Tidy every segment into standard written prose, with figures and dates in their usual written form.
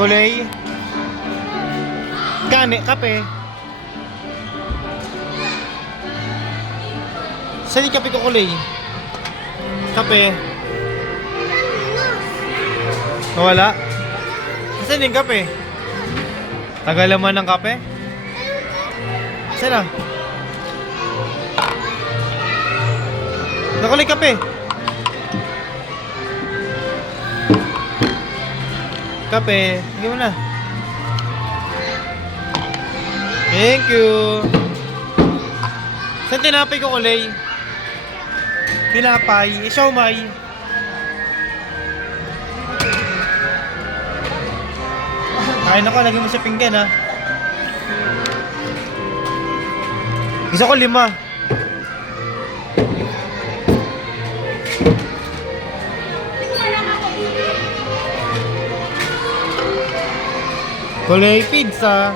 Kulay. Kape. Saan yung kape ko kulay? Kape. Nawala? Saan yung kape? Tagalaman ng kape? Saan na? Nakulay kape. Kape. Sige mo na. Thank you. Saan tinapay ko kulay? Tinapay. Siomai. Kain ako. Lagyan mo sa pinggan ha. Gusto ko 5. Kulay pizza.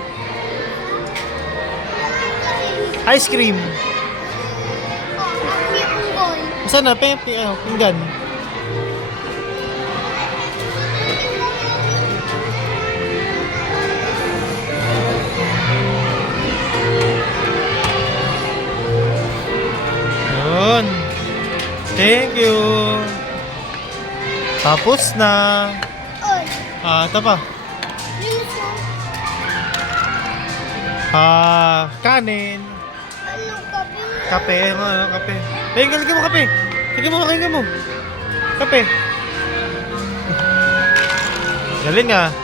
Ice cream. Saan na? Pinggan. Yun. Thank you. Tapos na. Ito pa. Kanin. Kape. Kape. Lagyan mo kape. Lagyan mo. Kape. Galing ah.